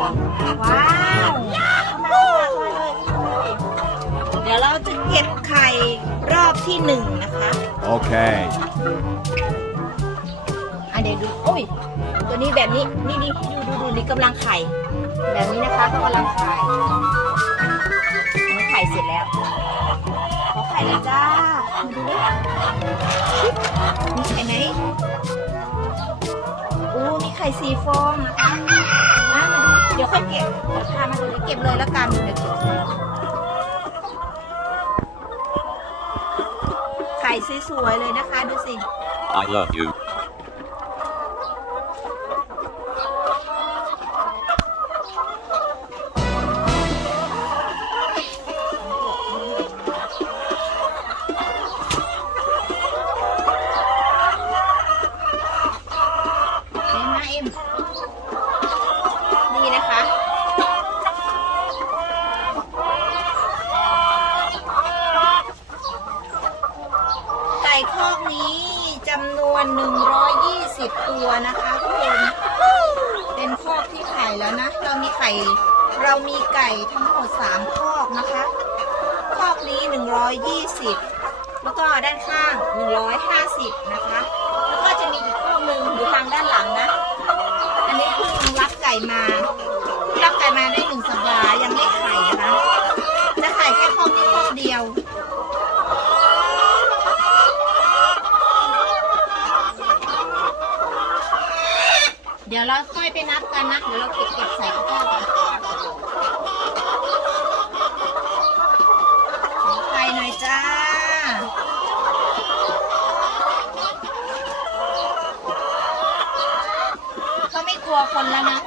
ว้าวเข้ามาเข้ามาเลยเข้ามาเลยเดี๋ยวเราจะเก็บไข่รอบที่หนึ่งนะคะ Okay. อะเดี๋ยวดูโอ้ย ตัวนี้แบบนี้ นี่นี่ดูดูดูนี่กำลังไข่ แบบนี้นะคะเขากำลังไข่อันนี้ไข่เสร็จแล้ว ขอไข่เลยจ้ามาดูเลยชิบมีไข่ไหนอู้มีไข่สีฟองนะคะมามาดู เดี๋ยวค่อยเก็บเดี๋ยวพามาดูเดี๋ยเก็บเลยแล้วกันเดี๋ยวเก็บไข่สวยๆเลยนะคะ ดูสิ I love you. 120ตัวนะคะทุกคนเป็นคอกที่ไข่แล้วนะ เรามีไข่ เรามีไก่ทั้งหมด3คอกนะคะคอกนี้120แล้วก็ด้านข้าง150นะคะ แล้วก็จะมีอีกคอกหนึ่งอยู่ทางด้านหลังนะ อันนี้เพิ่งรับไก่มารับไก่มาได้หนึ่งสัปดาห์ยังไม่ไข่นะคะจะไข่แค่คอกนี้คอกเดียว เดี๋ยวเราค่อยไปนับกันนะ เดี๋ยวเราเก็บเก็บใส่ตะกร้ากันไข่หน่อยจ้าเขาไม่กลัวคนแล้วนะ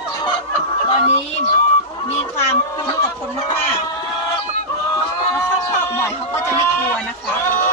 ตอนนี้มีความคุ้นกับคนมากๆแล้วเข้าคอกบ่อยเขาก็จะไม่กลัวนะคะ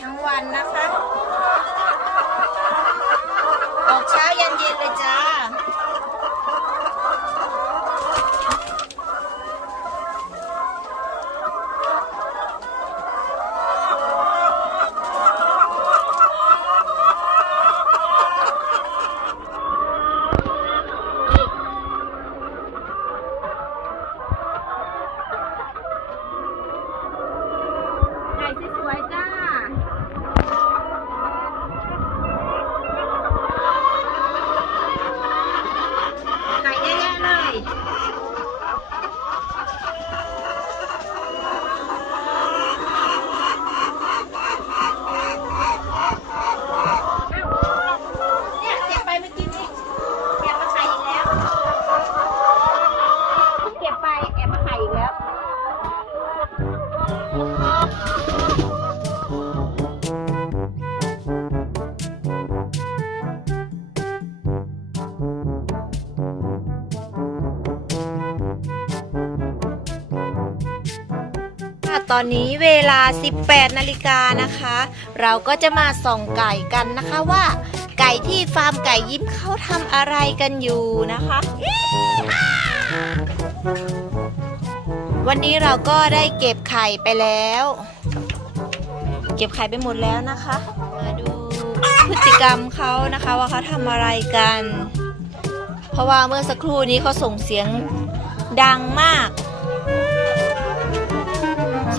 ทั้งวันนะคะ ออกเช้ายันเย็นเลยจ้า ตอนนี้เวลา 18นาฬิกานะคะ เราก็จะมาส่องไก่กันนะคะว่า ไก่ที่ฟาร์มไก่ยิ้มเขาทำอะไรกันอยู่นะคะ วันนี้เราก็ได้เก็บไข่ไปแล้ว เก็บไข่ไปหมดแล้วนะคะ มาดูพฤติกรรมเขานะคะว่าเขาทำอะไรกัน เพราะว่าเมื่อสักครู่นี้เขาส่งเสียงดังมาก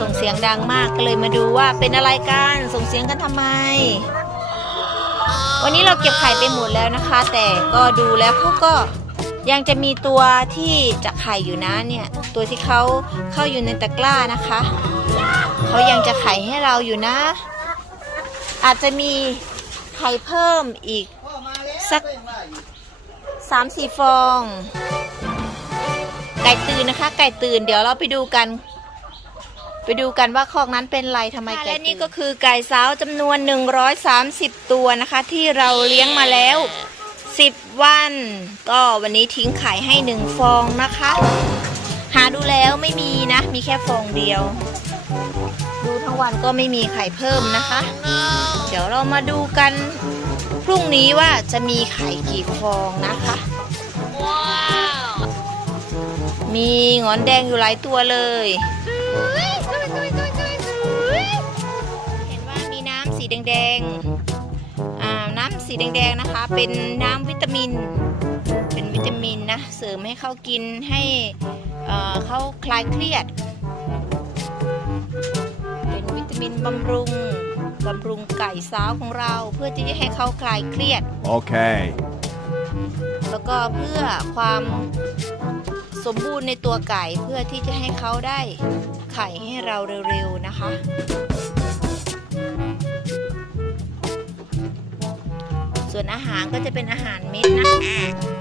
ส่งเสียงดังมากก็เลยมาดูว่าเป็นอะไรกันส่งเสียงกันทำไม วันนี้เราเก็บไข่ไปหมดแล้วนะคะ แต่ก็ดูแล้วเขาก็ยังจะมีตัวที่จะไข่อยู่นะเนี่ย ตัวที่เขาเข้าอยู่ในตะกร้านะคะเขายังจะไข่ให้เราอยู่นะ อาจจะมีไข่เพิ่มอีกสักสามสี่ฟอง ไก่ตื่นนะคะ ไก่ตื่นเดี๋ยวเราไปดูกัน ไปดูกันว่าคอกนั้นเป็นไรทำไมไก่และนี่ก็คือไก่สาวจำนวน 130 ตัวนะคะ ที่เราเลี้ยงมาแล้ว 10 วัน ก็วันนี้ทิ้งไข่ให้ 1 ฟองนะคะ หาดูแล้วไม่มีนะ มีแค่ฟองเดียว ดูทั้งวันก็ไม่มีไข่เพิ่มนะคะ เดี๋ยวเรามาดูกันพรุ่งนี้ว่าจะมีไข่กี่ฟองนะคะมีหงอนแดงอยู่หลายตัวเลย แดงๆอ่าน้ำสีแดงๆนะคะ เป็นน้ำวิตามิน เป็นวิตามินนะ เสริมให้เขากินให้เอ่อเขาคลายเครียด เป็นวิตามินบำรุงบำรุงไก่สาวของเราเพื่อที่จะให้เขาคลายเครียด Okay. แล้วก็เพื่อความสมบูรณ์ในตัวไก่เพื่อที่จะให้เขาได้ไข่ให้เราเร็วๆนะคะ ส่วนอาหารก็จะเป็นอาหารเม็ดนะ